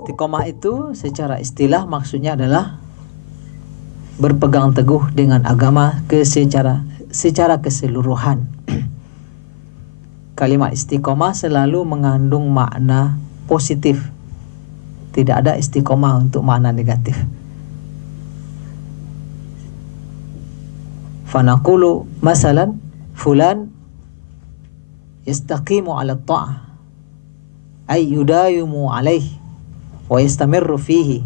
Istiqomah itu secara istilah maksudnya adalah berpegang teguh dengan agama secara keseluruhan. Kalimat istiqomah selalu mengandung makna positif. Tidak ada istiqomah untuk makna negatif. Fanaqulu masalan fulan yastaqimu ala ta'ah ay yudayimu alaihi wa yastamirru fihi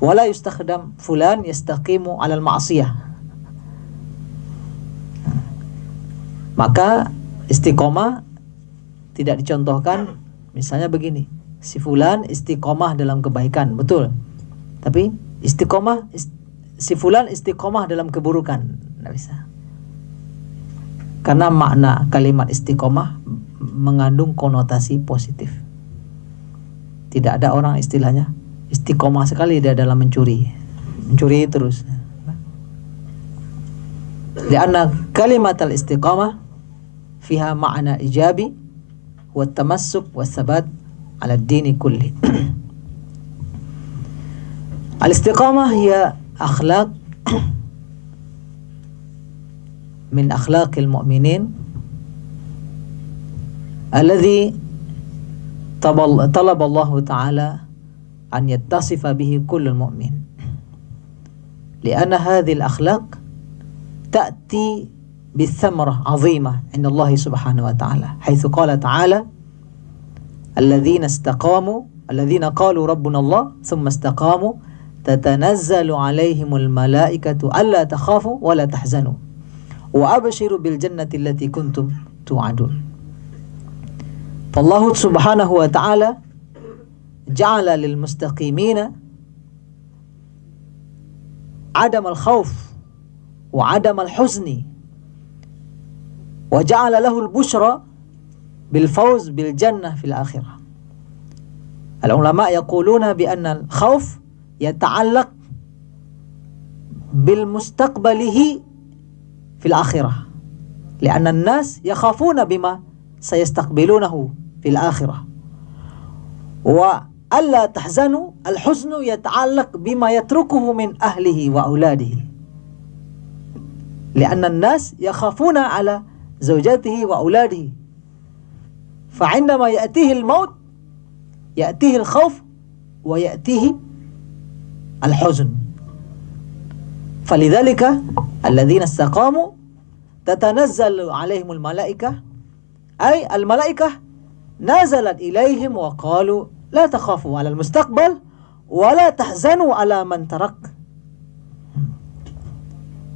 wa la yustakhdam fulan yastaqimu ala al-ma'siyah. Maka istiqomah tidak dicontohkan misalnya begini, si fulan istiqomah dalam kebaikan, betul. Tapi si fulan istiqomah dalam keburukan, tidak bisa. Karena makna kalimat istiqomah mengandung konotasi positif. Tidak ada orang istilahnya istiqomah sekali dia dalam mencuri terus. Karena kalimat al-istiqamah fiha ma'na ijabi wa tamassuk wa sabat ala ad-din kulli. Al-istiqamah hiya akhlaq min akhlaqil mu'minin alladhi talab Allah Ta'ala an yattasifa bihi kullul mu'min. Lianna hadhihi al-akhlaq ta'ti bithamrah 'azimah 'inda Allah Subhanahu wa ta'ala. Haitsu qala ta'ala alladhina qalu rabbuna Allah thumma istaqamu tatanazzalu 'alaihimul malaikatu alla takhafu wa la tahzanu wa abshiru bil jannati allati kuntum tu'adun. Fallahu subhanahu wa ta'ala ja'ala lil mustaqimina adam al khawf wa adam al huzni wa ja'ala lahu al bushra bil fawz bil jannah fil akhirah. Al ulama yaquluna bi anna al khawf yata'allaq bil mustaqbalihi fil akhirah lianna an-nas yakhafuna bima sayastaqbilunahu fil akhirah wa alla tahzanu al-huznu yata'allaq bima yatrukuhu min ahlihi wa auladihi lianna an-nas yakhafuna ala zawjatihi wa auladihi fa'indama ya'tihi al-maut ya'tihi al-khawf wa ya'tihi al-huzn. فلذلك الذين استقاموا تتنزل عليهم الملائكة أي الملائكة نزلت إليهم وقالوا لا تخافوا على المستقبل ولا تحزنوا على من ترك.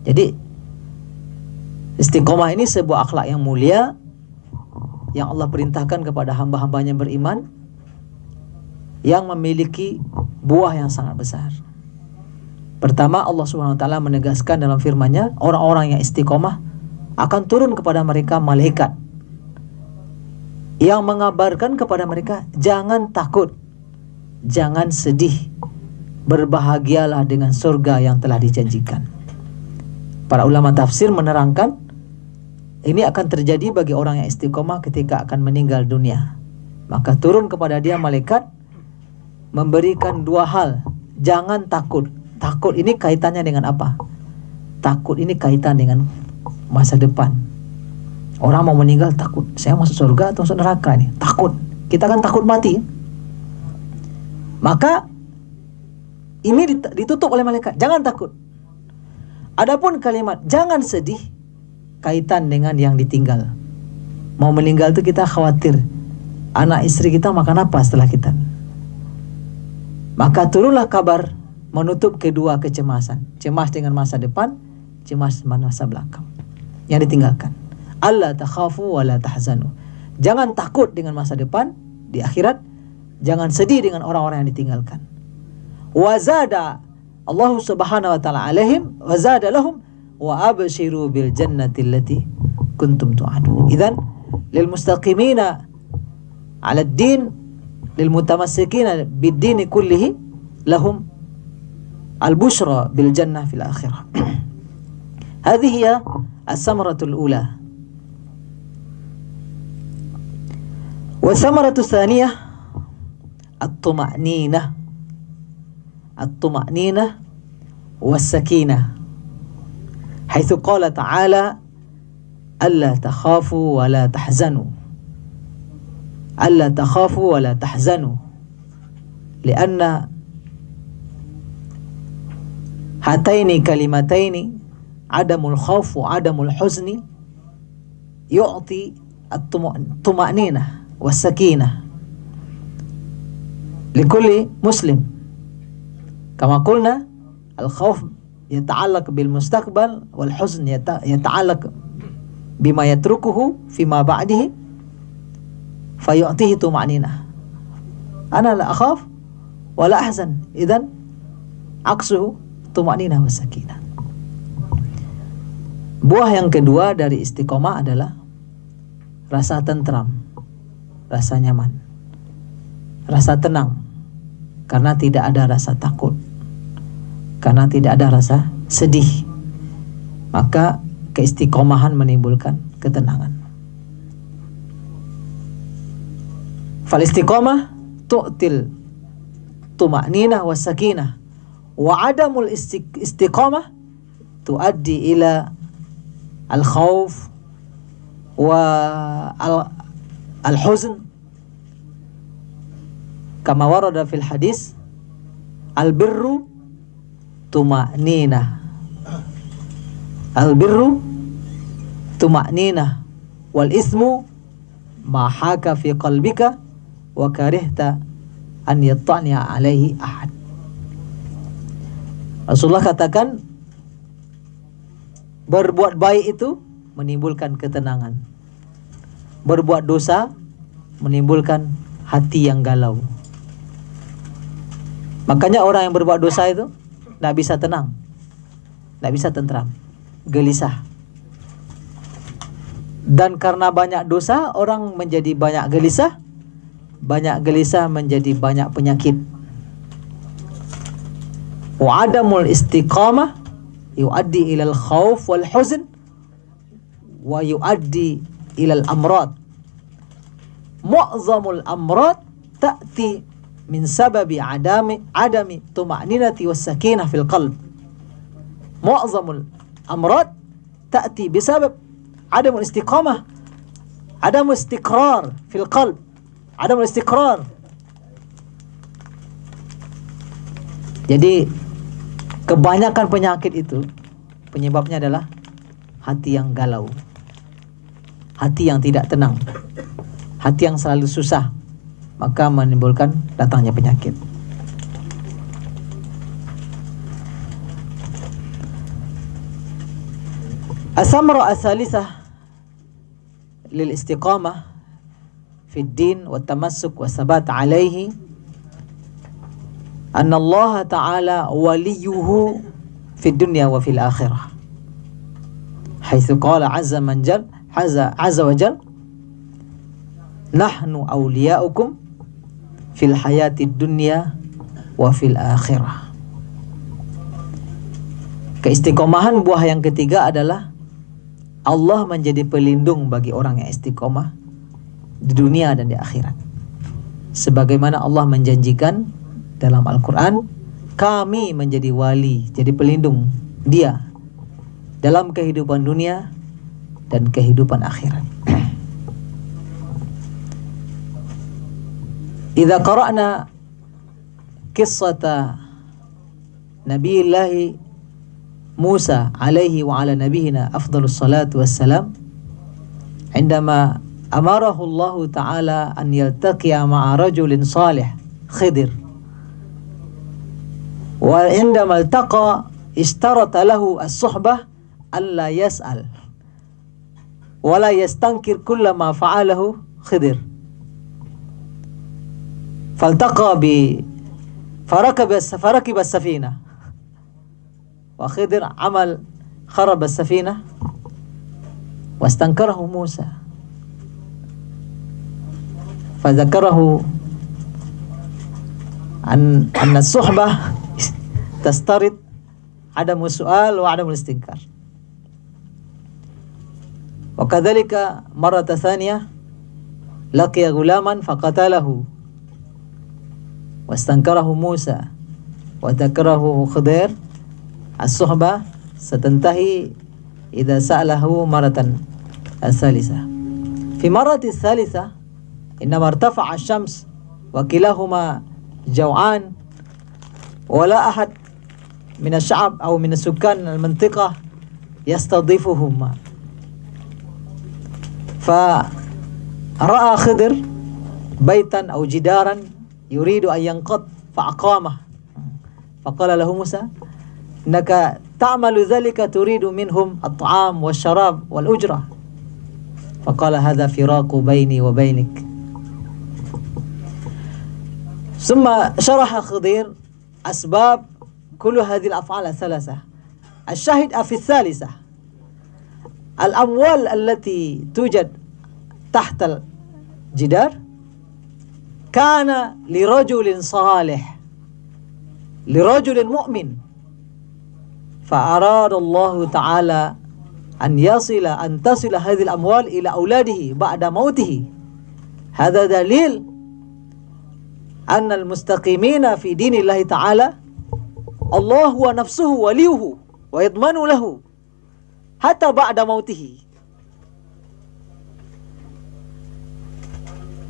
Jadi istiqomah ini sebuah akhlak yang mulia yang Allah perintahkan kepada hamba-hambanya beriman yang memiliki buah yang sangat besar. Pertama, Allah Subhanahu wa taala menegaskan dalam firman-Nya, orang-orang yang istiqomah akan turun kepada mereka malaikat yang mengabarkan kepada mereka, jangan takut, jangan sedih, berbahagialah dengan surga yang telah dijanjikan. Para ulama tafsir menerangkan, ini akan terjadi bagi orang yang istiqomah ketika akan meninggal dunia. Maka turun kepada dia malaikat memberikan dua hal, jangan takut. Takut ini kaitannya dengan apa? Takut ini kaitan dengan masa depan. Orang mau meninggal takut, saya masuk surga atau masuk neraka nih? Takut. Kita kan takut mati. Maka ini ditutup oleh malaikat, jangan takut. Adapun kalimat jangan sedih kaitan dengan yang ditinggal. Mau meninggal itu kita khawatir anak istri kita makan apa setelah kita. Maka turunlah kabar menutup kedua kecemasan. Cemas dengan masa depan, cemas dengan masa belakang yang ditinggalkan. Alla takhafu wa la tahzanu. Jangan takut dengan masa depan di akhirat, jangan sedih dengan orang-orang yang ditinggalkan. Wa zada Allah Subhanahu wa taala alaihim wa zada lahum wa abshiru bil jannati allati kuntum tu'adun. Idzan lil mustaqimina 'ala ad-din lil mutamassikina bid-din kullihi lahum al-bushra bil jannah fil akhirah. Hadhihi hiya as-samaratul ula. Wa samaratu tsaniyah at-tuma'ninah. At-tuma'ninah was-sakinah. Haitsu qala ta'ala alla takhafu wa la tahzanu. Alla takhafu wa la tahzanu. Lianna hataini kalimataini adamul khauf wa adamul huzni yu'ti at-tuma'ninah was-sakinah likulli muslim. Kama qulna al-khauf yata'allaq bil mustaqbal wal huzn yata'allaq bima yatrukuhu fima ba'dihi fayu'tihi tuma'ninah. Ana la akhaf wa la ahzan, idzan aksuhu tuma'ninah was sakinah. Buah yang kedua dari istiqomah adalah rasa tentram, rasa nyaman, rasa tenang, karena tidak ada rasa takut, karena tidak ada rasa sedih. Maka keistiqomahan menimbulkan ketenangan. Fal istiqomah tu'til tuma'ninah was sakinah, wa adamul istiqamah tuaddi ila al-khawf wa al-huzn, kama warada fil hadis al-birru tuma'ninah, al-birru tuma'ninah wal ismu ma haka fi qalbika wa karihta an yatta'ni alaihi ahad. Rasulullah katakan berbuat baik itu menimbulkan ketenangan, berbuat dosa menimbulkan hati yang galau. Makanya orang yang berbuat dosa itu tidak bisa tenang, tidak bisa tentram, gelisah. Dan karena banyak dosa orang menjadi banyak gelisah menjadi banyak penyakit. Wa adamul istiqamah yuaddi ilal khawf wal huzn wa yuaddi ilal amrad. Mu'zamul amrad ta'ti min sababi adami tuma'ninati was sakinah fil qalb. Mu'zamul amrad ta'ti bisabab adamul istiqamah, adamul istiqrar fil qalb, adamul istiqrar. Jadi kebanyakan penyakit itu penyebabnya adalah hati yang galau, hati yang tidak tenang, hati yang selalu susah, maka menimbulkan datangnya penyakit. As-samra as-salisah lil istiqamah fi ad-din wa tamassuk wa sabat alaihi anna Allah ta'ala waliyuhu fi dunya wa fil akhirah, haitsu qala azza wa jal nahnu awliya'ukum fil hayati dunya wa fil akhirah. Keistiqomahan buah yang ketiga adalah Allah menjadi pelindung bagi orang yang istiqomah di dunia dan di akhirat. Sebagaimana Allah menjanjikan dalam Al-Quran, kami menjadi wali, jadi pelindung dia dalam kehidupan dunia dan kehidupan akhirat. Idza qara'na qissata Nabiyillahi Musa alaihi wa ala nabiyina afdalus salatu wassalam, indama amarahu Allah ta'ala an yaltaqiya ma'a rajulin salih Khidir, wa indama altaqa ishtarata lahu as-suhbah alla yas'al wa la yastankir kulla ma fa'alahu Khidir. Faltaqa bi farakiba as-safina wa Khidir amal kharaba as-safina wastankarahu Musa fadzakarahu anna as-suhbah tastarid adamu su'al wa adamu istinkar. Wa kadzalika marratan tsaniyah laqiya ghulaman faqatalahu wastankarahu Musa wa takrahu Khidir, as-suhbah satantahi idza sa'alahu maratan as-salisah. Fi marati as-salisah innama irtafa'a asy-syams wa kilahuma jaw'an wa la ahad min asy-sya'ab aw min as-sukan al-mantiqah yastadhifuhum. Fa ra'a Khidir baitan aw jidaran yuridu an yanqad fa aqamah. Faqala lahu Musa innaka ta'malu dhalika turidu minhum at-ta'am wasyarab wal ujrah. Faqala hadha firaqu baini wa bainik. Thumma syaraha Khidir asbab kullu hadhihi al-af'al ath-thalatha. Ash-shahid fi ath-thalithah al-amwal allati tujad tahta al-jidar kana lirajulin salih lirajulin mu'min fa'arada Allah Ta'ala an tasila hadhihi al-amwal ila auladihi ba'da mautihi. Hadha dalil anna al-mustaqimina fi dinillahi ta'ala Allah huwa nafsuhu waliyuhu wa yadmanu lahu hatta ba'da mautihi.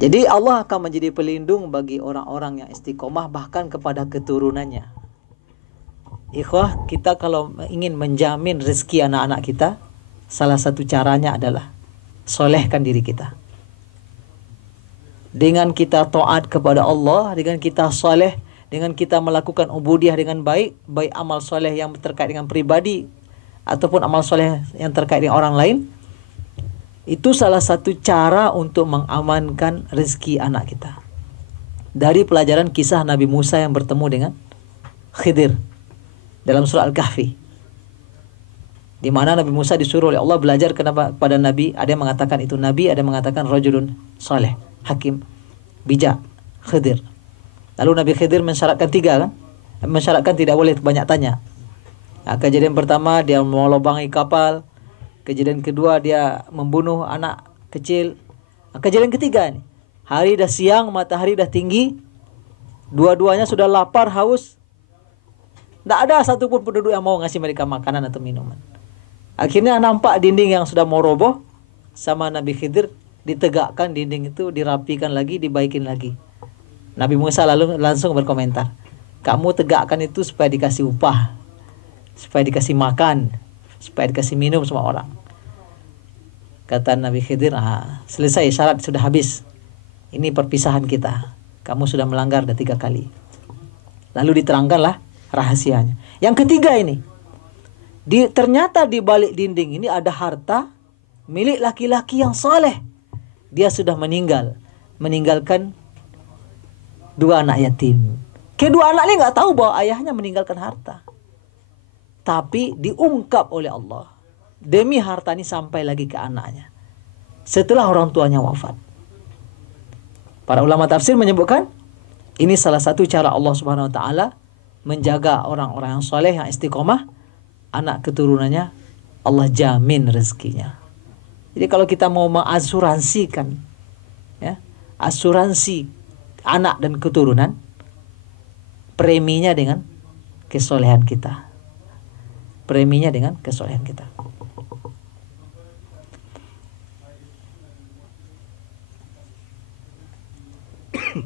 Jadi Allah akan menjadi pelindung bagi orang-orang yang istiqomah bahkan kepada keturunannya. Ikhwah, kita kalau ingin menjamin rezeki anak-anak kita, salah satu caranya adalah solehkan diri kita. Dengan kita taat kepada Allah, dengan kita soleh, dengan kita melakukan ubudiyah dengan baik, baik amal soleh yang terkait dengan pribadi ataupun amal soleh yang terkait dengan orang lain, itu salah satu cara untuk mengamankan rezeki anak kita. Dari pelajaran kisah Nabi Musa yang bertemu dengan Khidir dalam surah Al-Kahfi, di mana Nabi Musa disuruh oleh Allah belajar kepada Nabi. Ada yang mengatakan itu Nabi, ada yang mengatakan rajulun saleh, hakim, bijak, Khidir. Lalu Nabi Khidir mensyaratkan 3 kan? Mensyaratkan tidak boleh banyak tanya. Nah, kejadian pertama dia melobangi kapal. Kejadian kedua dia membunuh anak kecil. Kejadian ketiga ini, hari dah siang, matahari dah tinggi, dua-duanya sudah lapar, haus. Tak ada satupun penduduk yang mau ngasih mereka makanan atau minuman. Akhirnya nampak dinding yang sudah mau roboh, sama Nabi Khidir ditegakkan dinding itu, dirapikan lagi, dibaikin lagi. Nabi Musa lalu langsung berkomentar, kamu tegakkan itu supaya dikasih upah, supaya dikasih makan, supaya dikasih minum semua orang. Kata Nabi Khidir, selesai, syarat sudah habis. Ini perpisahan kita. Kamu sudah melanggar 3 kali. Lalu diterangkanlah rahasianya. Yang ketiga ini, ternyata di balik dinding ini ada harta milik laki-laki yang saleh. Dia sudah meninggalkan 2 anak yatim. Kedua anak ini nggak tahu bahwa ayahnya meninggalkan harta. Tapi diungkap oleh Allah, demi harta ini sampai lagi ke anaknya setelah orang tuanya wafat. Para ulama tafsir menyebutkan ini salah satu cara Allah Subhanahu wa taala menjaga orang-orang yang soleh, yang istiqomah, anak keturunannya Allah jamin rezekinya. Jadi kalau kita mau mengasuransikan, ya, asuransi anak dan keturunan, preminya dengan kesolehan kita. Preminya dengan kesolehan kita.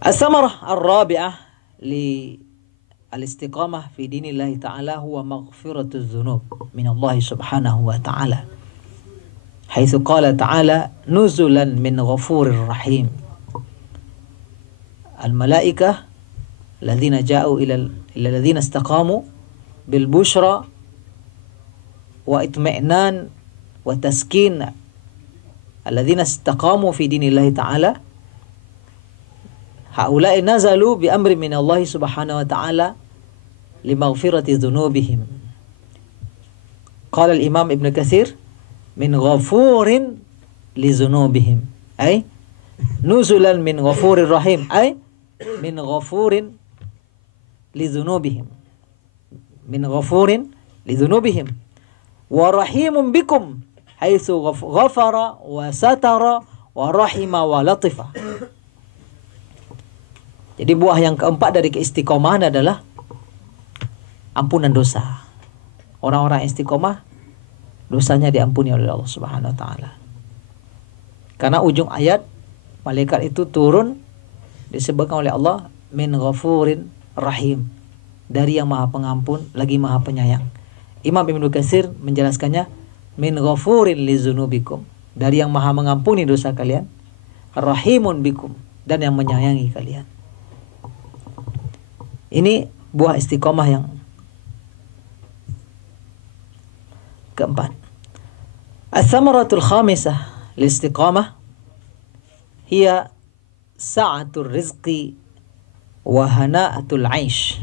As-samarah ar-rabi'ah li al-istiqamah fi dinillahi ta'ala huwa maghfiratuz dzunub min Allah subhanahu wa ta'ala. Haitsu qala ta'ala nuzulan min ghafurir rahim. Al-malaikah alladziina ja'u ila alladziina istaqamu bil bushra wa itmi'nan wa taskin alladzina istaqamu fi dinillahi ta'ala haula'i nazalu bi amri min Allah subhanahu wa ta'ala limaghfirati dhunubihim. Qala al-Imam Ibn Katsir min ghafurin li dhunubihim ay nuzulan min ghafurir rahim ay min ghafurin li dhunubihim, min ghafurin li dhunubihim wa rahimun bikum haitsu ghafara wa satara wa rahima wa latifa. Jadi buah yang keempat dari keistiqomahan adalah ampunan dosa. Orang-orang istiqomah dosanya diampuni oleh Allah Subhanahu wa taala. Karena ujung ayat malaikat itu turun disebutkan oleh Allah min ghafurin rahim, dari yang Maha Pengampun lagi Maha Penyayang. Imam Ibnu Katsir menjelaskannya min ghafurin lizunubikum, dari yang Maha mengampuni dosa kalian, rahimun bikum, dan yang menyayangi kalian. Ini buah istiqomah yang keempat. As-samaratul khamisah lil-istiqamah hiya sa'atul rizqi wa hana'atul 'aish.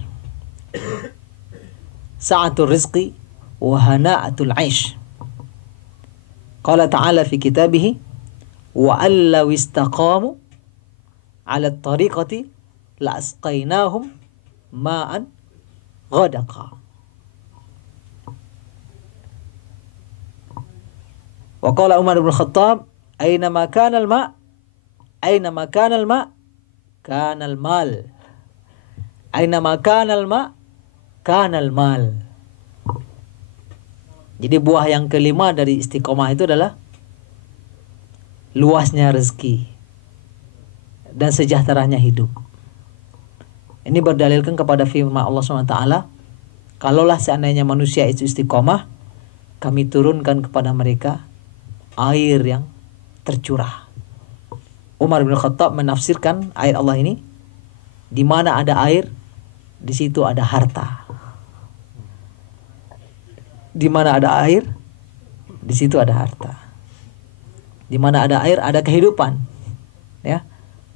Sa'atul rizqi wa hana'atul 'aish. Qala ta'ala fi kitabih wa allaw istaqamu 'ala at-tariqati la asqaynahum ma'an ghadaqa. Wa qala Umar bin Khattab aynama kana al-ma' aynama kana al-ma' kana al-mal. Aynama kana al-ma' kana al-mal. Jadi buah yang kelima dari istiqomah itu adalah luasnya rezeki dan sejahteranya hidup. Ini berdalilkan kepada firman Allah SWT, kalaulah seandainya manusia itu istiqomah, kami turunkan kepada mereka air yang tercurah. Umar bin Khattab menafsirkan ayat Allah ini, di mana ada air, di situ ada harta. Di mana ada air, di situ ada harta. Di mana ada air, ada kehidupan. Ya,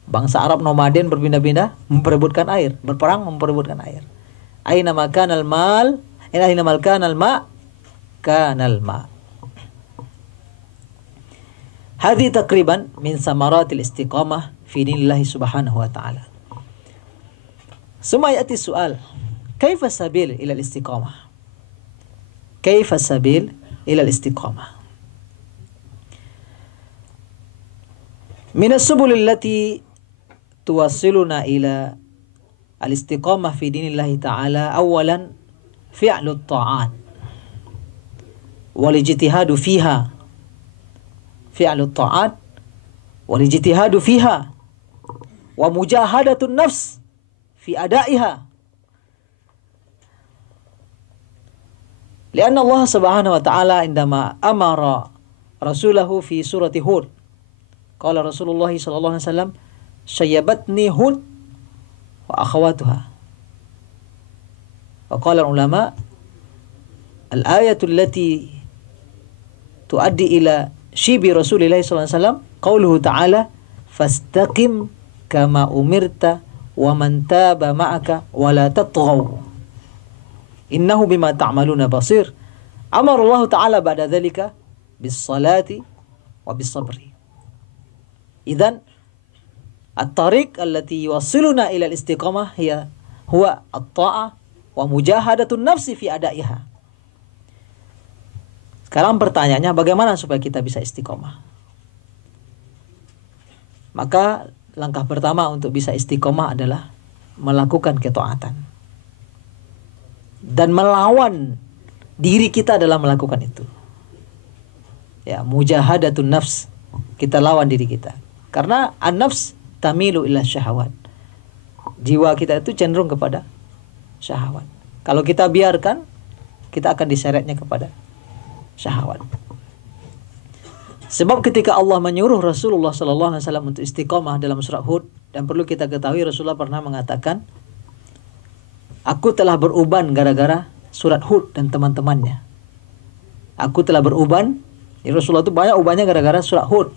bangsa Arab nomaden berpindah-pindah memperebutkan air, berperang memperebutkan air. Aina makanal mal, aina makanal ma, kanal ma. Hadhi takriban min samaratil istiqamah fi dinillahi subhanahu wa ta'ala. Summa ya'ti su'al, kaifa sabil ila al-istiqamah? Kaifa sabil ila al-istiqamah? Min as-subul allati tuwassiluna ila al-istiqamah fi dinillahi ta'ala, awalan fi'lu at-ta'at wal ijtihadu fiha. Fi'lu at-ta'at wal ijtihadu fiha wa mujahadatun nafs fi adaiha. Lianna Allah subhanahu wa ta'ala indama amara rasulahu fi surati Hud, qala Rasulullah sallallahu alaihi wasallam sayyabatni Hud wa akhawatuha. Wa qala ulama al-ayatu allati tuaddi ila shibi Rasulillah sallallahu alaihi wasallam qauluhu ta'ala fastaqim kama umirta wa man taba ma'aka wa la tatghaw innahu bima ta'maluna basir. Amara Allah ta'ala ba'da dhalika bis salati wa bis sabri. Idzan at-tariq allati yuwassiluna ila al-istiqamah hiya huwa at-ta'ah wa mujahadatun nafsi fi adaiha. Sekarang pertanyaannya, bagaimana supaya kita bisa istiqomah? Maka langkah pertama untuk bisa istiqomah adalah melakukan ketaatan. Dan melawan diri kita dalam melakukan itu. Ya, mujahadatun nafs. Kita lawan diri kita. Karena an-nafs tamilu ila syahwat. Jiwa kita itu cenderung kepada syahwat. Kalau kita biarkan, kita akan diseretnya kepada syahwat. Sebab ketika Allah menyuruh Rasulullah sallallahu alaihi wasallam untuk istiqamah dalam surah Hud, dan perlu kita ketahui Rasulullah pernah mengatakan, aku telah beruban gara-gara surat Hud dan teman-temannya. Aku telah beruban. Jadi Rasulullah itu banyak ubannya gara-gara surat Hud.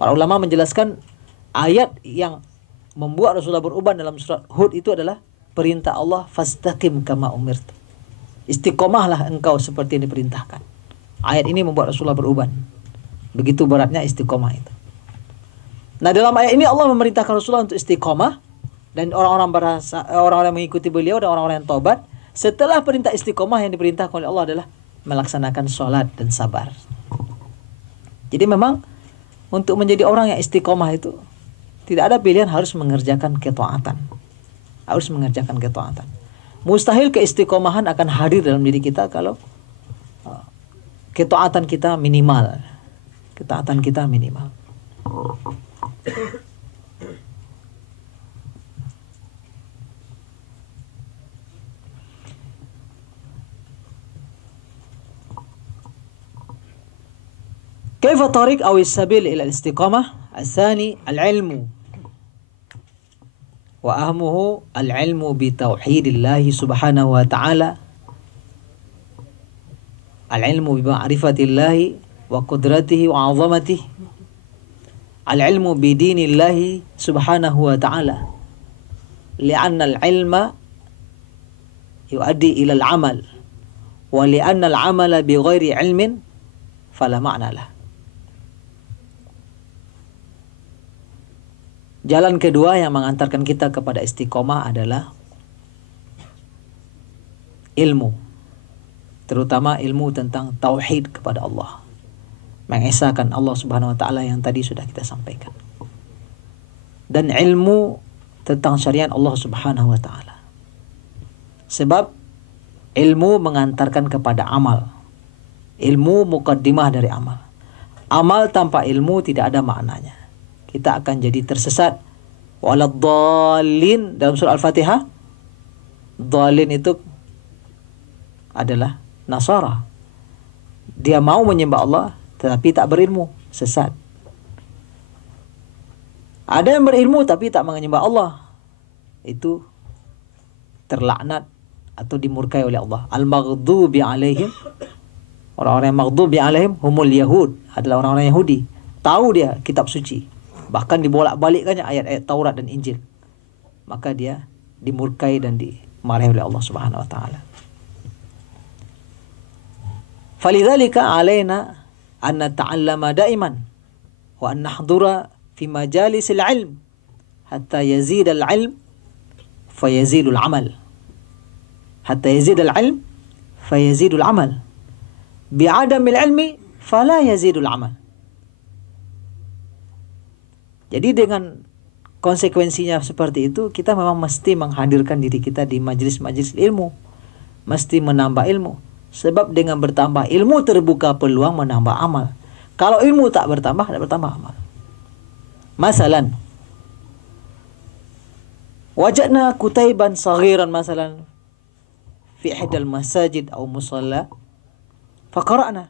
Para ulama menjelaskan ayat yang membuat Rasulullah beruban dalam surat Hud itu adalah perintah Allah, fastaqim kama umirta. Istiqomahlah engkau seperti yang diperintahkan. Ayat ini membuat Rasulullah beruban. Begitu beratnya istiqomah itu. Nah, dalam ayat ini Allah memerintahkan Rasulullah untuk istiqomah, dan orang-orang mengikuti beliau dan orang-orang yang taubat setelah perintah istiqomah yang diperintahkan oleh Allah adalah melaksanakan sholat dan sabar. Jadi memang untuk menjadi orang yang istiqomah itu tidak ada pilihan, harus mengerjakan ketaatan. harus mengerjakan ketaatan. Mustahil keistiqomahan akan hadir dalam diri kita kalau ketaatan kita minimal. Ketaatan kita minimal. كيف طريق أو السبيل إلى الاستقامة؟ الثاني العلم، وأهمه العلم بتوحيد الله سبحانه وتعالى، العلم بمعرفة الله وقدرته وعظمته، العلم بدين الله سبحانه وتعالى، لأن العلم يؤدي إلى العمل، ولأن العمل بغير علم فلا معنى له. Jalan kedua yang mengantarkan kita kepada istiqomah adalah ilmu, terutama ilmu tentang tauhid kepada Allah, mengesahkan Allah Subhanahu wa taala yang tadi sudah kita sampaikan, dan ilmu tentang syariat Allah Subhanahu wa taala. Sebab ilmu mengantarkan kepada amal. Ilmu muqaddimah dari amal. Amal tanpa ilmu tidak ada maknanya. Kita akan jadi tersesat. Waladdallin dalam surah Al-Fatihah. Dhalin itu adalah Nasara. Dia mau menyembah Allah tetapi tak berilmu, sesat. Ada yang berilmu tapi tak menyembah Allah, itu terlaknat atau dimurkai oleh Allah. Al-maghdubi alaihim, orang-orang yang maghdubi alaihim humul yahud, adalah orang-orang Yahudi. Tahu dia kitab suci, bahkan dibolak-balikkannya ayat-ayat Taurat dan Injil, maka dia dimurkai dan dimarahi oleh Allah Subhanahu wa taala. Falidzalika alaina an nata'allama daiman wa an nahdura fi majalisil ilm hatta yazidal ilm fayazidul amal. Hatta yazidal ilm fayazidul amal. Bi'adamil ilmi fala yazidul amal. Jadi dengan konsekuensinya seperti itu, kita memang mesti menghadirkan diri kita di majlis-majlis ilmu, mesti menambah ilmu. Sebab dengan bertambah ilmu terbuka peluang menambah amal. Kalau ilmu tak bertambah, tidak bertambah amal. Masalan, wajadna kutaiban saghiran masalan fi ihdal masajid atau musalla, faqara'na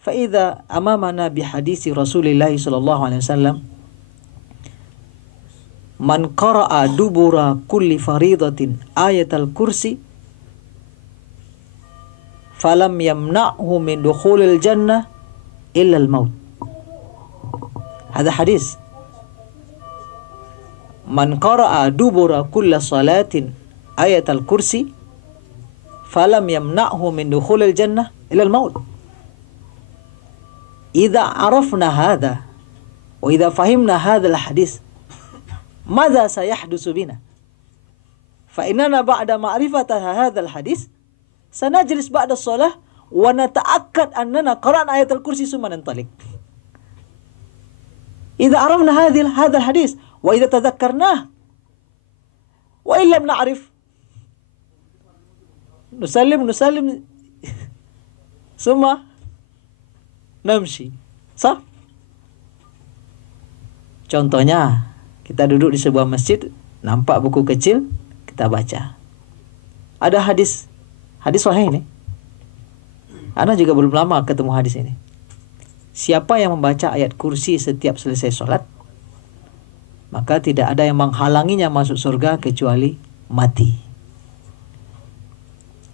fa idza amamana bi hadisi Rasulillah sallallahu alaihi wasallam, man qara'a dubura kulli faridatin ayatal kursi falam yamna'hu min dukhulil jannah illa al-maut. Hada hadis. Man qara'a dubura kulli salatin ayatal kursi falam yamna'hu min dukhulil jannah illa al-maut. Idza arafna hadha wa idza fahimna hadha al-hadis, ماذا سيحدث بنا؟ فإننا بعد معرفة هذا الحديث سنجلس بعد الصلاة ونتأكد أننا قرأنا آية الكرسي ثم ننطلق. إذا عرفنا هذا الحديث وإذا تذكرناه وإن لم نعرف نسلم ثم نمشي. صح؟ Contohnya, kita duduk di sebuah masjid, nampak buku kecil, kita baca. Ada hadis sahih ini. Ana juga belum lama ketemu hadis ini. Siapa yang membaca ayat kursi setiap selesai sholat, maka tidak ada yang menghalanginya masuk surga kecuali mati.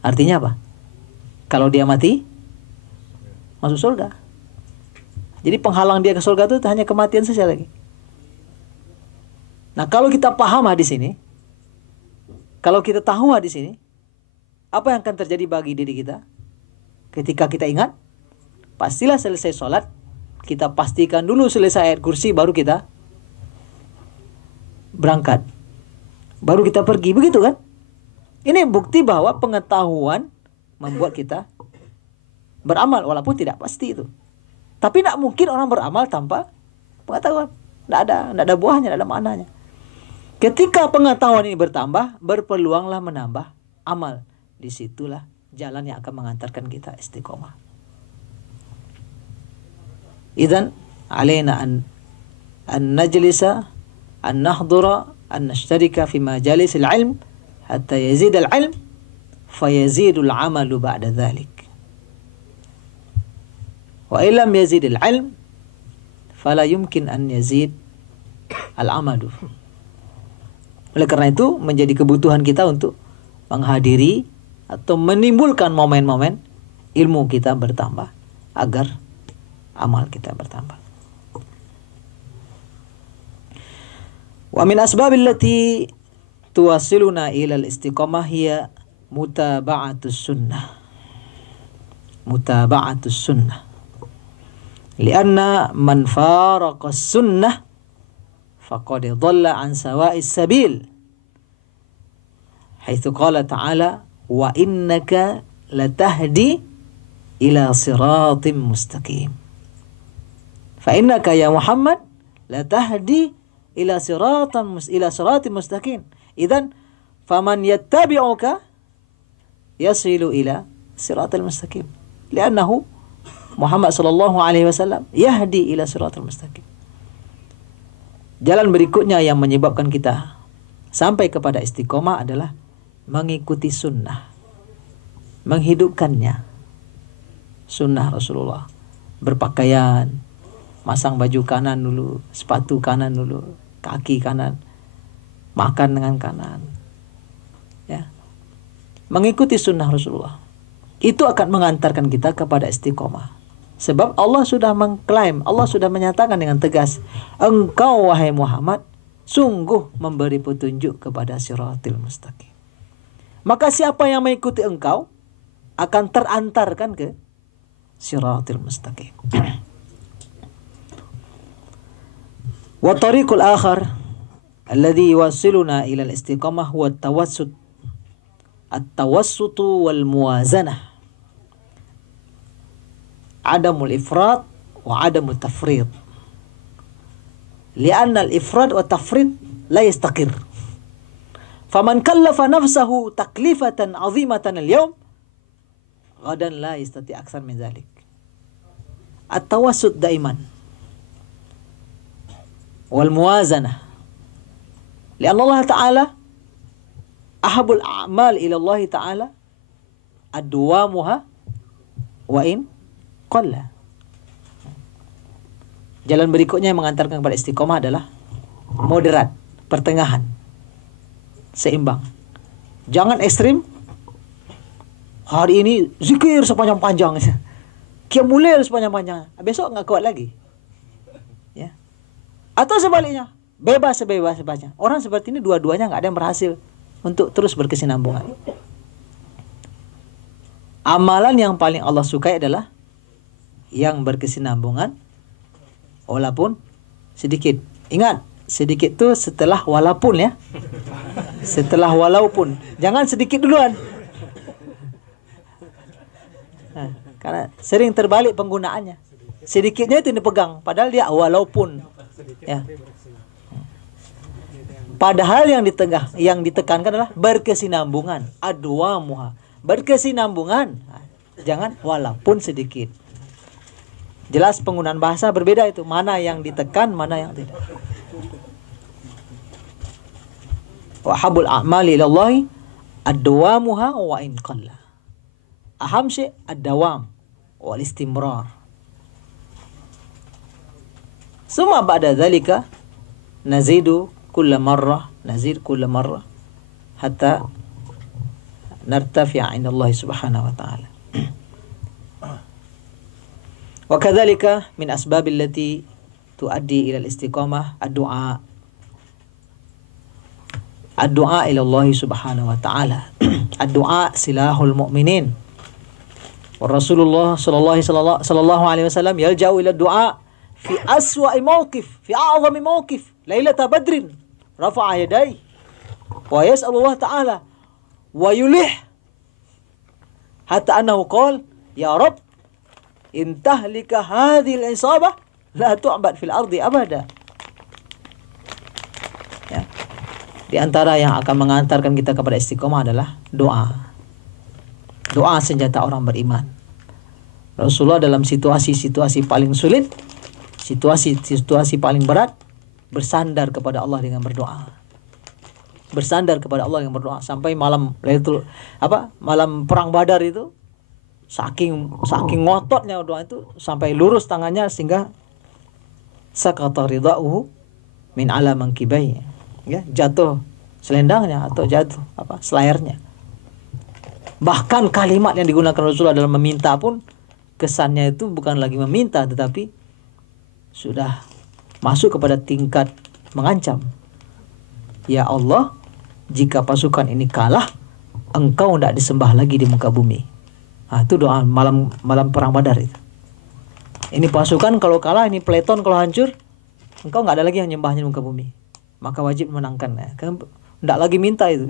Artinya apa? Kalau dia mati, masuk surga. Jadi penghalang dia ke surga itu hanya kematian saja lagi. Nah, kalau kita paham hadis ini, kalau kita tahu hadis ini, apa yang akan terjadi bagi diri kita? Ketika kita ingat, pastilah selesai sholat, kita pastikan dulu selesai ayat kursi, baru kita berangkat. Baru kita pergi, begitu kan? Ini bukti bahwa pengetahuan membuat kita beramal, walaupun tidak pasti itu. Tapi tidak mungkin orang beramal tanpa pengetahuan. Tidak ada buahnya, tidak ada maknanya. Ketika pengetahuan ini bertambah, berpeluanglah menambah amal. Disitulah jalan yang akan mengantarkan kita istiqomah. Idzan alaina an najlisa, an nahdura, an nashtarika fi majalis al-ilm hatta yazid al-ilm fayazidu al-amalu ba'da dhalik. Wa illam yazid al-ilm fala yumkin an yazid al-amalu. Oleh karena itu menjadi kebutuhan kita untuk menghadiri atau menimbulkan momen-momen ilmu kita bertambah agar amal kita bertambah. Wa min asbabil lati tuwasiluna ila al-istiqamah hiya mutaba'atus sunnah. Mutaba'atus sunnah. Lianna man faraqa sunnah faqad dhalla an sawa'is sabil. Haitsu qala ta'ala wa innaka latahdi ila siratim mustaqim. Fa innaka ya Muhammad latahdi ila siratim mustaqim. Idzan faman yattabi'uka yasilu ila siratal mustaqim. Li'annahu Muhammad sallallahu alaihi wasallam yahdi ila siratal mustaqim. Jalan berikutnya yang menyebabkan kita sampai kepada istiqomah adalah mengikuti sunnah, menghidupkannya. Sunnah Rasulullah, berpakaian, masang baju kanan dulu, sepatu kanan dulu, kaki kanan, makan dengan kanan, ya. Mengikuti sunnah Rasulullah itu akan mengantarkan kita kepada istiqomah. Sebab Allah sudah mengklaim, Allah sudah menyatakan dengan tegas, engkau wahai Muhammad sungguh memberi petunjuk kepada siratil mustaqim. Maka siapa yang mengikuti engkau akan terantarkan ke siratil mustaqim. Wa tariqul akhar alladhi yuwassiluna ila al-istiqamah huwa at-tawassut. At-tawassutu wal muwazanah. Adamul ifrat wa adamul tafrid. Lianna al-ifrat wa tafrid la yastaqir. Faman kallafa nafsahu taklifatan azimatan al-yawm ghadan la yastati akthar min dhalik. At-tawassut daiman wal muwazanah. Lianna Allah Ta'ala ahabul a'mal ila Allah Ta'ala adwamuha wa in qalla. Jalan berikutnya yang mengantarkan kepada istiqomah adalah moderat, pertengahan, seimbang. Jangan ekstrim. Hari ini zikir sepanjang-panjang, qiyamul lail sepanjang-panjang, besok nggak kuat lagi, ya. Atau sebaliknya, bebas sebebas-bebasnya. Orang seperti ini dua-duanya nggak ada yang berhasil untuk terus berkesinambungan. Amalan yang paling Allah sukai adalah yang berkesinambungan walaupun sedikit. Ingat, sedikit itu setelah walaupun, ya. Setelah walaupun. Jangan sedikit duluan. Nah, karena sering terbalik penggunaannya. Sedikitnya itu dipegang padahal dia walaupun, ya. Padahal yang ditekankan adalah berkesinambungan, adwamuha, berkesinambungan. Jangan walaupun sedikit. Jelas penggunaan bahasa berbeda itu. Mana yang ditekan, mana yang tidak. Wa habul a'mali ilallahi ad-dawamuha wa in qalla. Aham syai' ad-dawam wal istimrar. Summa ba'da dhalika nazidu kulla marrah hatta nartafi'a 'inda Allah subhanahu wa ta'ala. Wa kadzalika min asbabil lati tuaddi ila al-istiqamah ad-du'a. Ad-du'a ila Allah subhanahu wa ta'ala. Ad-du'a silahul mu'minin. Wa Rasulullah sallallahu alaihi wasallam yalja'u ila ad-du'a fi aswa'i mawqif, fi a'zami mawqif, lailata badrin, rafa'a yadayhi wa yas'alu Allah ta'ala wa yulih hatta annahu qala ya Rabb in tahlika hadhihi al-isabah la tu'bad fil ardi abada. Ya. Di antara yang akan mengantarkan kita kepada istiqomah adalah doa. Doa senjata orang beriman. Rasulullah dalam situasi-situasi paling sulit, situasi paling berat, bersandar kepada Allah dengan berdoa. Bersandar kepada Allah dengan berdoa sampai malam malam perang Badar itu saking ngototnya doa itu sampai lurus tangannya sehingga sakata ridauhu min ala mankibai, ya, jatuh selendangnya atau jatuh selayarnya. Bahkan kalimat yang digunakan Rasulullah dalam meminta pun kesannya itu bukan lagi meminta tetapi sudah masuk kepada tingkat mengancam. Ya Allah, jika pasukan ini kalah, Engkau tidak disembah lagi di muka bumi. Itu doa malam perang Badar itu. Ini pasukan kalau kalah, ini peleton kalau hancur, Engkau nggak ada lagi yang nyembahnya di muka bumi. Maka wajib menangkan. Tidak lagi minta itu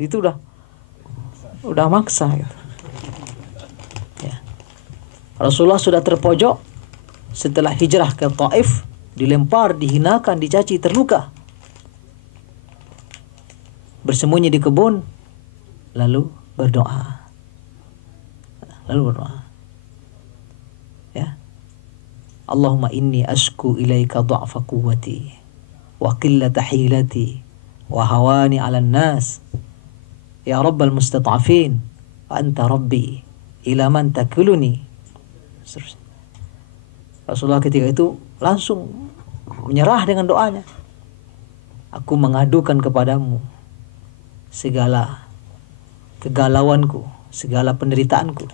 udah maksa gitu. Ya. Rasulullah sudah terpojok setelah hijrah ke Taif, dilempar, dihinakan, dicaci, terluka. Bersembunyi di kebun, lalu berdoa. Ya. Allahumma inni ashku ilaika dha'fa quwwati wa qillata hilati wa hawani 'alan nas. Ya rabbal mustad'afin wa anta rabbi ila man takiluni. Rasulullah ketika itu langsung menyerah dengan doanya. Aku mengadukan kepadamu segala kegalauanku, segala penderitaanku,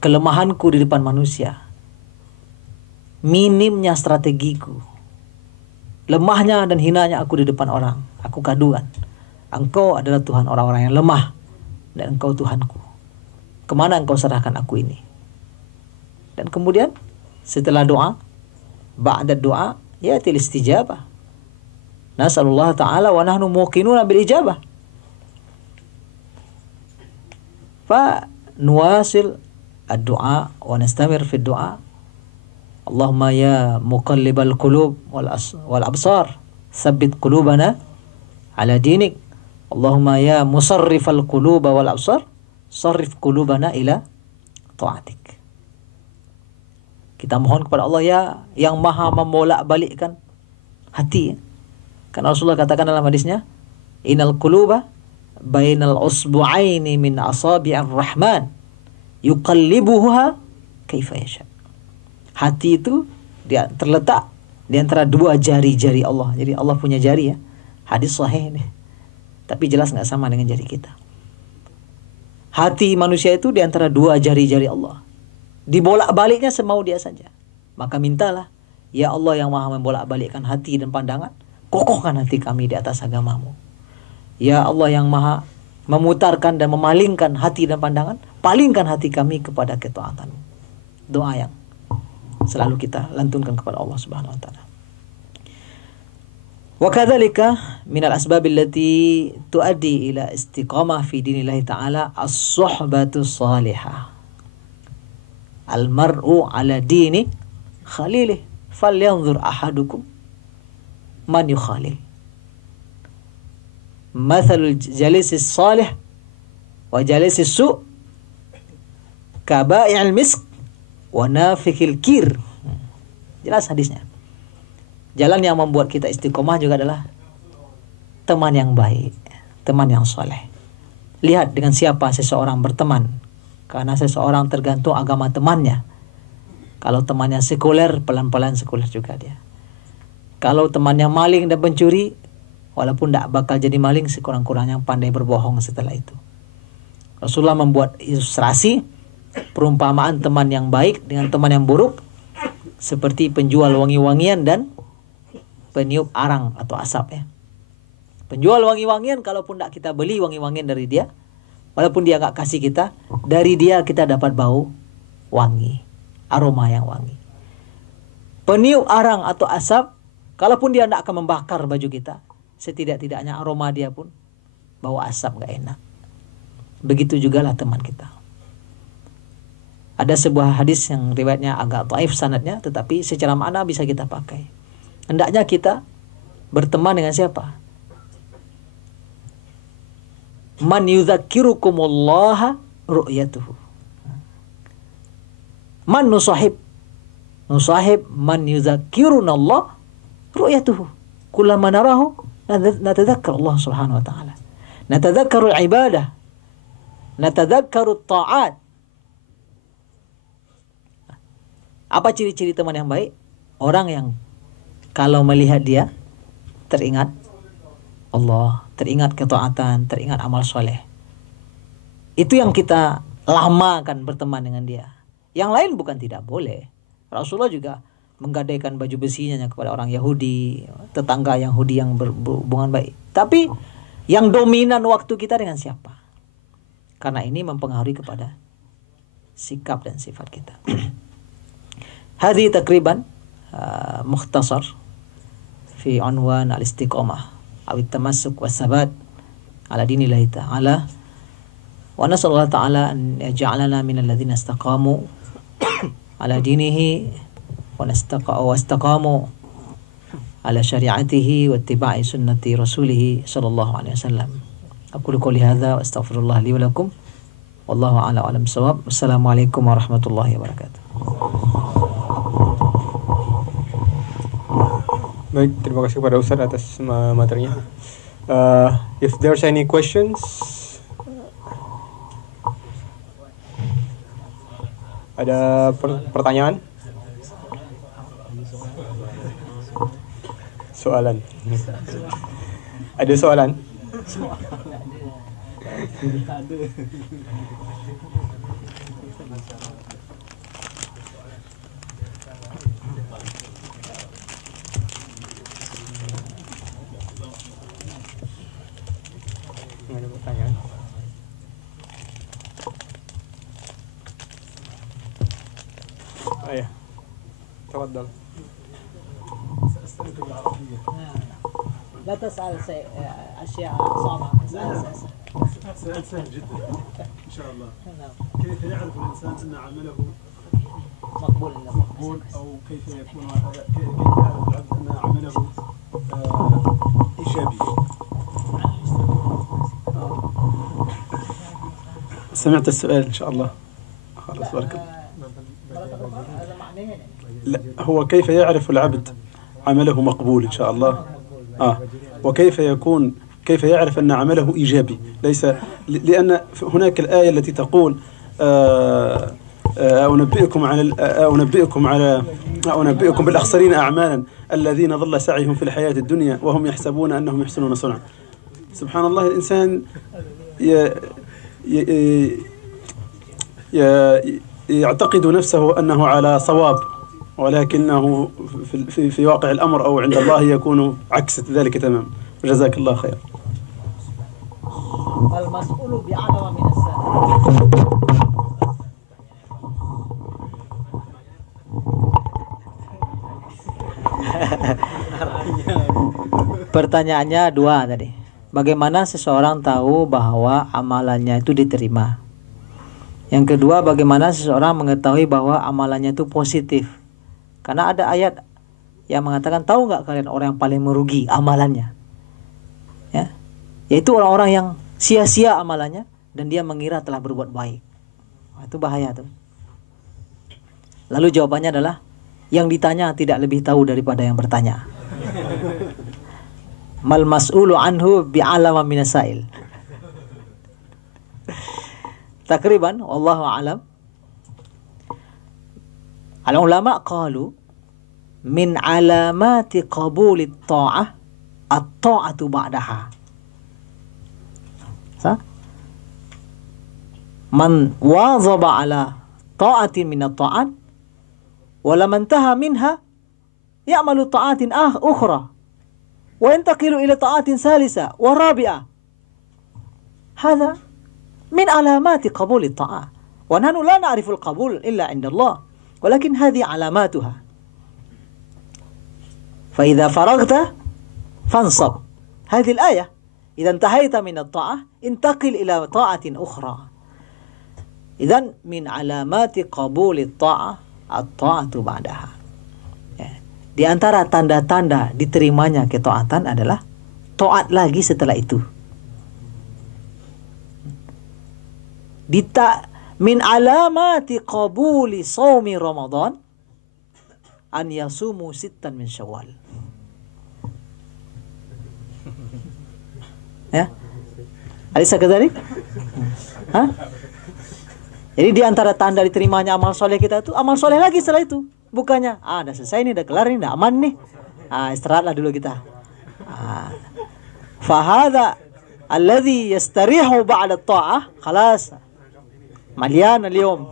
kelemahanku di depan manusia, minimnya strategiku, lemahnya dan hinanya aku di depan orang. Aku kaduan, Engkau adalah Tuhan orang-orang yang lemah dan Engkau Tuhanku. Kemana Engkau serahkan aku ini? Dan kemudian setelah doa, ba'da doa yatil istijabah. Nasallallahu ta'ala wa nahnu muqinuna bil ijabah. Fa nuwasil ad-du'a wa nastamir fi ad-du'a. Allahumma ya muqallibal qulub wal absar, tsabbit qulubana ala dinik. Allahumma ya musarrifal qulub wal absar, sarrif qulubana ila ta'atik. Kita mohon kepada Allah, ya yang maha membolak-balikkan hati. Karena Rasulullah katakan dalam hadisnya, innal quluba bainal usbu'aini min asabi'ir rahman yuqallibuha kaifa yasha. Hati itu dia terletak di antara dua jari-jari Allah. Jadi Allah punya jari, ya. Hadis sahih ini. Tapi jelas nggak sama dengan jari kita. Hati manusia itu di antara dua jari-jari Allah. Dibolak-baliknya semau dia saja. Maka mintalah, ya Allah yang maha membolak-balikkan hati dan pandangan, kokohkan hati kami di atas agamamu. Ya Allah yang maha memutarkan dan memalingkan hati dan pandangan, palingkan hati kami kepada ketaatanmu. Doa yang selalu kita lantunkan kepada Allah Subhanahu wa taala. Wa kadzalika minal asbab allati tuaddi ila istiqamah fi dinillahi ta'ala as-suhbatu salihah. Al-mar'u ala dini khalilih falyanzur ahadukum man yukhalil. Mathalul jalisis salih wa jalisis su' kabai'il misk wa nafikil kir. Jelas hadisnya. Jalan yang membuat kita istiqomah juga adalah teman yang baik, teman yang soleh. Lihat dengan siapa seseorang berteman, karena seseorang tergantung agama temannya. Kalau temannya sekuler, pelan-pelan sekuler juga dia. Kalau temannya maling dan pencuri, walaupun tidak bakal jadi maling, sekurang-kurangnya pandai berbohong setelah itu. Rasulullah membuat ilustrasi perumpamaan teman yang baik dengan teman yang buruk seperti penjual wangi-wangian dan peniup arang atau asap, ya. Penjual wangi-wangian, kalaupun tidak kita beli wangi-wangian dari dia, walaupun dia nggak kasih kita, dari dia kita dapat bau wangi, aroma yang wangi. Peniup arang atau asap, kalaupun dia tidak akan membakar baju kita, setidak-tidaknya aroma dia pun bau asap nggak enak. Begitu juga lah teman kita. Ada sebuah hadis yang riwayatnya agak dhaif sanadnya, tetapi secara makna bisa kita pakai. Hendaknya kita berteman dengan siapa? man yudzakkirukumullaha ru'yatuhu. Man nusahib man yudzakkirunallah ru'yatuhu. Kullama narahu natadzakkar Allah Subhanahu wa taala. Natadzakkaru al-ibadah. Natadzakkaru at-ta'at. Apa ciri-ciri teman yang baik? Orang yang kalau melihat dia teringat Allah, teringat ketaatan, teringat amal soleh. Itu yang kita lamakan berteman dengan dia. Yang lain bukan tidak boleh. Rasulullah juga menggadaikan baju besinya kepada orang Yahudi, tetangga Yahudi yang berhubungan baik. Tapi yang dominan waktu kita dengan siapa? Karena ini mempengaruhi kepada sikap dan sifat kita. Hadhi takriban mukhtasar fi unwan al-istiqamah aw at-tamassuk was-sabat ala dinillahi ta'ala. Wa nasallallahu ta'ala an yaj'alana minal ladzina istaqamu ala dinihi wa istaqamu ala syari'atihi wa ittiba'i sunnati rasulih sallallahu alaihi wasallam. Aqulu qouli hadza wa astaghfirullah li wa lakum. Wallahu a'lam wa alam shawab. Wassalamualaikum warahmatullahi wabarakatuh. Baik, terima kasih kepada Ustaz atas materinya. If there's any questions, ada pertanyaan? Soalan? Ada soalan? Ada pertanyaan? Ayah, تفضل. لا تسأل أشياء صعبة. سؤال سهل جدا إن شاء الله. كيف يعرف الإنسان أن عمله مقبول أو كيف يعرف العبد أن عمله إيجابي؟ سمعت السؤال إن شاء الله. خلاص بارك الله. لا، هو كيف يعرف العبد عمله مقبول إن شاء الله. وكيف يعرف أن عمله إيجابي؟ ليس لأن هناك الآية التي تقول أنبئكم بالأخسرين أعمالا الذين ضل سعيهم في الحياة الدنيا وهم يحسبون أنهم يحسنون صنعا. سبحان الله، الإنسان يعتقد نفسه أنه على صواب، ولكنه في واقع الأمر أو عند الله يكون عكس ذلك تماما. جزاك الله خير. المسؤول بأعلم من السائل. Pertanyaannya dua tadi. Bagaimana seseorang tahu bahwa amalannya itu diterima? Yang kedua, bagaimana seseorang mengetahui bahwa amalannya itu positif? Karena ada ayat yang mengatakan, tahu nggak kalian orang yang paling merugi amalannya? Ya, yaitu orang-orang yang sia-sia amalannya dan dia mengira telah berbuat baik. Itu bahaya tuh. Lalu jawabannya adalah, yang ditanya tidak lebih tahu daripada yang bertanya. Mal mas'ulu anhu bi'alama minasail. Takriban, wallahu a'lam. Al-ulama qalu min alamati qabuli ta'ah at-ta'atu ba'daha. Man wazaba ala ta'atin min at-ta'at wa lam intaha minha ya'malu ta'atin ukhra wa yantaqilu ila ta'atin salisa wa rabi'ah. Hadha min alamati qabuli ta'ah. Wa nahnu la na'rifu al-qabul illa 'inda Allah. Walakin hadhihi alamatuha. Fa idza faragta fansab. Hadhihi al-ayah. Idza intahaita min at-ta'ah intaqil ila ta'atin ukhra. Idzan min alamati qabuli ta'ah at-ta'atu ba'daha. Di antara tanda-tanda diterimanya ketaatan adalah taat lagi setelah itu. min alamati qabuli shaumi Ramadan an yasumu sittan min Syawal. Ya. Alisa kadzalik? Hah? Jadi di antara tanda diterimanya amal soleh kita itu amal soleh lagi setelah itu. Bukannya, udah selesai nih, udah kelar nih, udah aman nih. Istirahatlah dulu kita. Fahada alladhi yastarihu ba'da ta'ah, khalas. Malian al-yawm.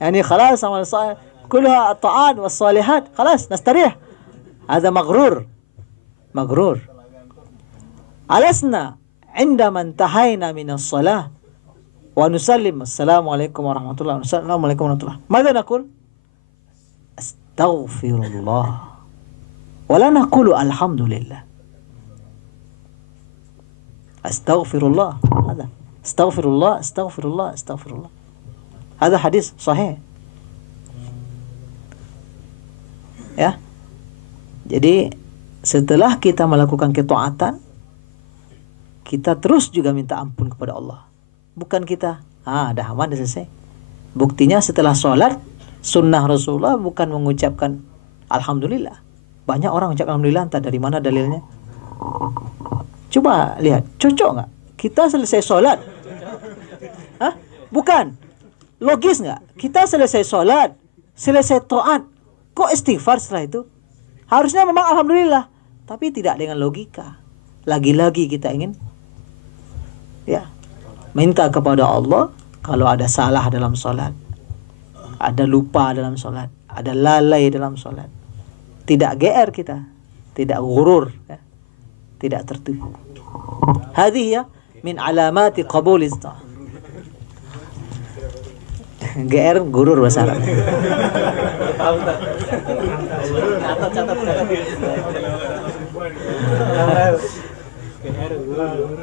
Yani khalas amal soleh كلها الطاعات والصالحات خلاص نستريح. هذا مغرور. ألسنا عندما انتهينا من الصلاة ونسلم السلام عليكم ورحمة الله السلام عليكم ورحمة الله ماذا نقول؟ أستغفر الله ولا نقول الحمد لله. أستغفر الله هذا أستغفر الله أستغفر الله أستغفر الله. هذا حديث صحيح. Ya. Jadi setelah kita melakukan ketaatan, kita terus juga minta ampun kepada Allah. Bukan kita, dah aman, dah selesai. Buktinya setelah sholat, sunnah Rasulullah bukan mengucapkan Alhamdulillah. Banyak orang mengucapkan Alhamdulillah, entah dari mana dalilnya. Coba lihat, cocok nggak? Kita selesai sholat, bukan? Logis nggak? Kita selesai sholat, selesai taat, kok istighfar setelah itu? Harusnya memang Alhamdulillah, tapi tidak dengan logika. Lagi-lagi kita ingin minta kepada Allah kalau ada salah dalam sholat, ada lupa dalam sholat, ada lalai dalam sholat. Tidak GR kita, tidak gurur, tidak tertipu. Hadhihi min alamati qabul istah. GR gurur bahasa Arab.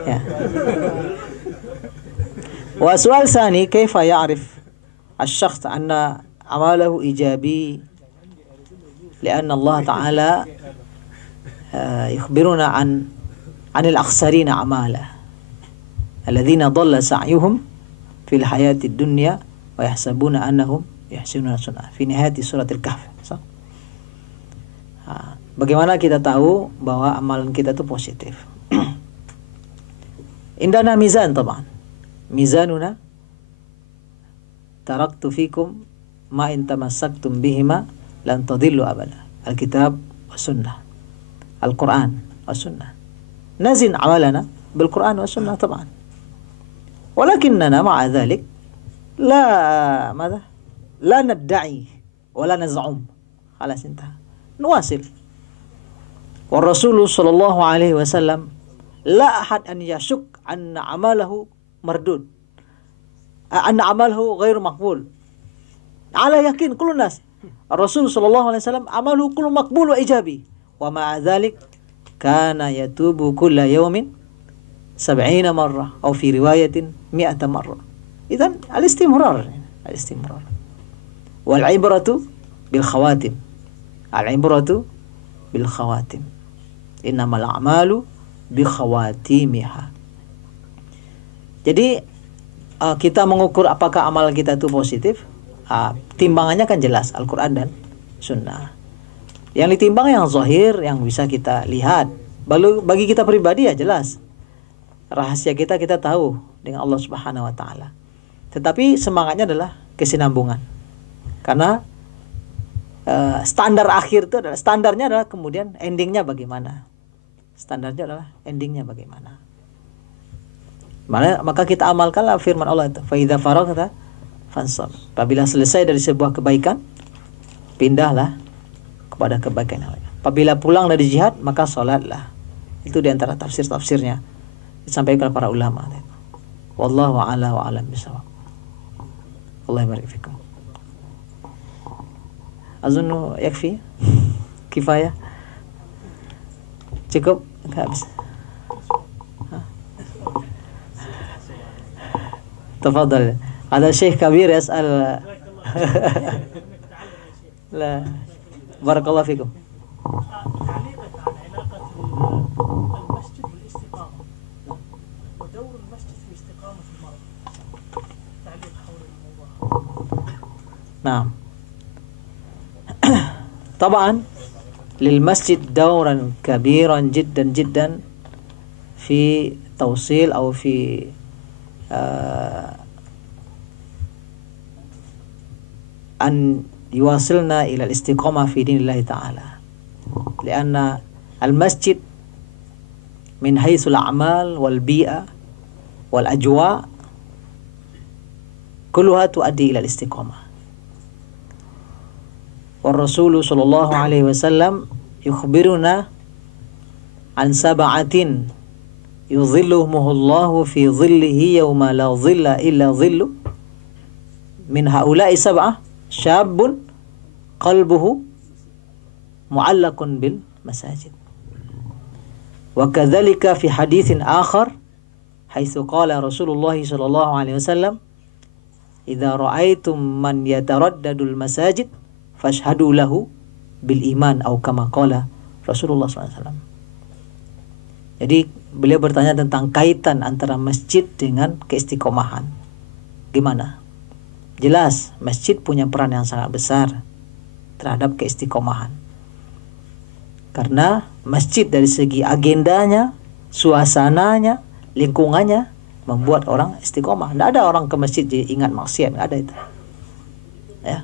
Ya. وسؤال ثاني كيف يعرف الشخص أن عمله إيجابي لأن الله تعالى يخبرنا عن الأخسرين أعماله الذين ضل سعيهم في الحياة الدنيا ويحسبون أنهم يحسنون صنعا في نهاية سورة الكهف. Bagaimana kita tahu bahwa amalan kita itu positif? Indana mizan طبعا. Mizanuna taraktu fikum ma in tamassaktum bihima lan tadillu abada. Alkitab wa sunnah. Al-Quran wa sunnah. Nazin amalana bil Quran wa sunnah طبعا. ولكننا مع ذلك لا ندعي ولا نزعم. خلاص انتهى. نواصل. والرسول صلى الله عليه وسلم لا أحد أن يشك أن عمله مردود، أن عمله غير مقبول. على يقين كل الناس الرسول صلى الله عليه وسلم عمله كله مقبول وإيجابي، ومع ذلك كان يتوب كل يوم 70 مرة أو في رواية 100 مرة. إذن الاستمرار والعبرة بالخواتم. العبرة بالخواتم. إنما الأعمال بخواتيمها. Jadi kita mengukur apakah amal kita itu positif, timbangannya kan jelas Al-Quran dan Sunnah. Yang ditimbang yang zahir, yang bisa kita lihat. Bagi kita pribadi ya jelas, rahasia kita tahu dengan Allah Subhanahu Wa Taala. Tetapi semangatnya adalah kesinambungan, karena standarnya adalah kemudian endingnya bagaimana. Standarnya adalah endingnya bagaimana. Maka kita amalkanlah firman Allah itu, fa idza faraghta fansab. Apabila selesai dari sebuah kebaikan, pindahlah kepada kebaikan yang lain. Apabila pulang dari jihad, maka salatlah. Itu di antara tafsirnya disampaikan para ulama. Wallahu a'la wa a'lam bisawab. Allah barik fikum. Azunnu yakfi? Kifayah? Cukup? Habis. تفضل. هذا شيخ كبير يسأل. لا بارك الله فيكم. تعليقك عن علاقة المسجد بالاستقامة ودور المسجد في استقامة المرض. Nah, طبعا للمسجد دورا كبيرا جدا جدا في توصيل أو في أن يواصلنا إلى الاستقامة في دين الله تعالى، لأن المسجد من حيث الأعمال والبيئة والأجواء كلها تؤدي إلى الاستقامة. والرسول صلى الله عليه وسلم يخبرنا عن 7 يظلهم الله في ظله يوم لا ظل إلا ظله، من هؤلاء 7 شاب قلبه معلق بالمساجد. وكذلك في حديث آخر حيث قال رسول الله صلى الله عليه وسلم إذا رأيتم من يتردد المساجد فاشهدوا له بالإيمان أو كما قال Rasulullah SAW. Jadi beliau bertanya tentang kaitan antara masjid dengan keistiqomahan. Gimana? Jelas masjid punya peran yang sangat besar terhadap keistiqomahan. Karena masjid dari segi agendanya, suasananya, lingkungannya membuat orang istiqomah. Tidak ada orang ke masjid jadi ingat maksiat, tidak ada itu. Ya.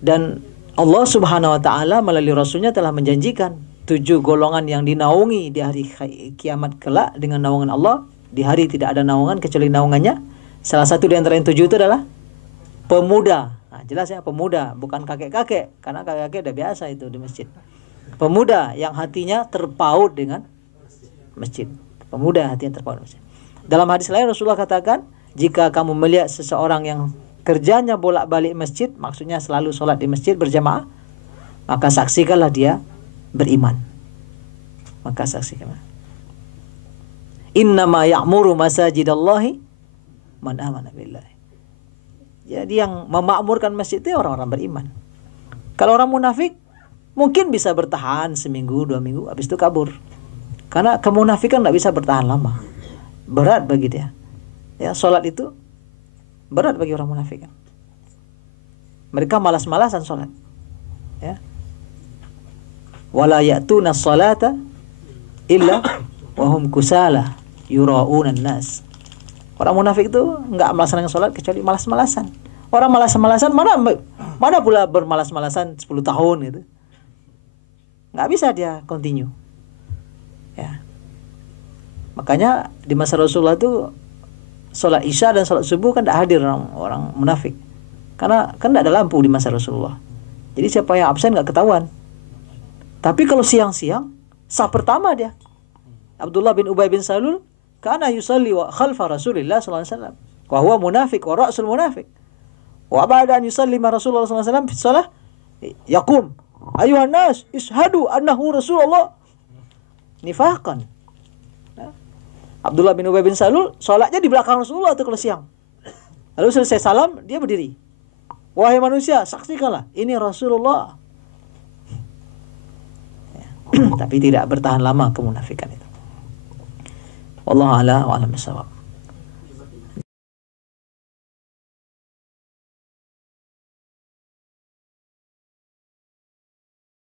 Dan Allah Subhanahu wa taala melalui rasulnya telah menjanjikan 7 golongan yang dinaungi di hari kiamat kelak dengan naungan Allah. Di hari tidak ada naungan kecuali naungannya. Salah satu di antara yang 7 itu adalah pemuda. Nah, jelas ya, pemuda, bukan kakek-kakek, karena kakek-kakek udah biasa itu di masjid. Pemuda yang hatinya terpaut dengan masjid. Pemuda hatinya terpaut dengan masjid. Dalam hadis lain Rasulullah katakan, jika kamu melihat seseorang yang kerjanya bolak-balik masjid, maksudnya selalu sholat di masjid berjamaah, maka saksikanlah dia beriman. Maka saksikanlah. Innama ya'muru masajidallahi man amana billahi. Jadi yang memakmurkan masjid itu orang-orang beriman. Kalau orang munafik mungkin bisa bertahan seminggu, 2 minggu, habis itu kabur. Karena kemunafikan tidak bisa bertahan lama. Berat bagi dia. Ya, sholat itu berat bagi orang munafik. Mereka malas-malasan sholat. Ya. Wala ya'tuna sholata illa wahum kusala yura'unan nas. Orang munafik itu enggak melaksanakan sholat kecuali malas-malasan. Orang malas-malasan mana pula bermalas-malasan 10 tahun gitu. Enggak bisa dia continue. Ya. Makanya di masa Rasulullah itu sholat isya dan sholat subuh kan tidak hadir orang munafik. Karena kan tidak ada lampu di masa Rasulullah. Jadi siapa yang absen nggak ketahuan. Tapi kalau siang-siang, sah pertama dia. Abdullah bin Ubay bin Salul kana yusalli wa khalfa Rasulillah sallallahu alaihi wasallam. Wa huwa munafiq wa ra'sul munafiq. Wa ba'da an yusalli ma Rasulullah sallallahu alaihi wasallam fi shalah yaqum ayuhan nas ishhadu annahu Rasulullah nifaqan. Abdullah bin Ubay bin Salul sholatnya di belakang Rasulullah itu kalau siang. Lalu selesai salam dia berdiri. Wahai manusia, saksikanlah ini Rasulullah. Ya. Tapi tidak bertahan lama kemunafikan itu. Wallahu a'lam bishawab.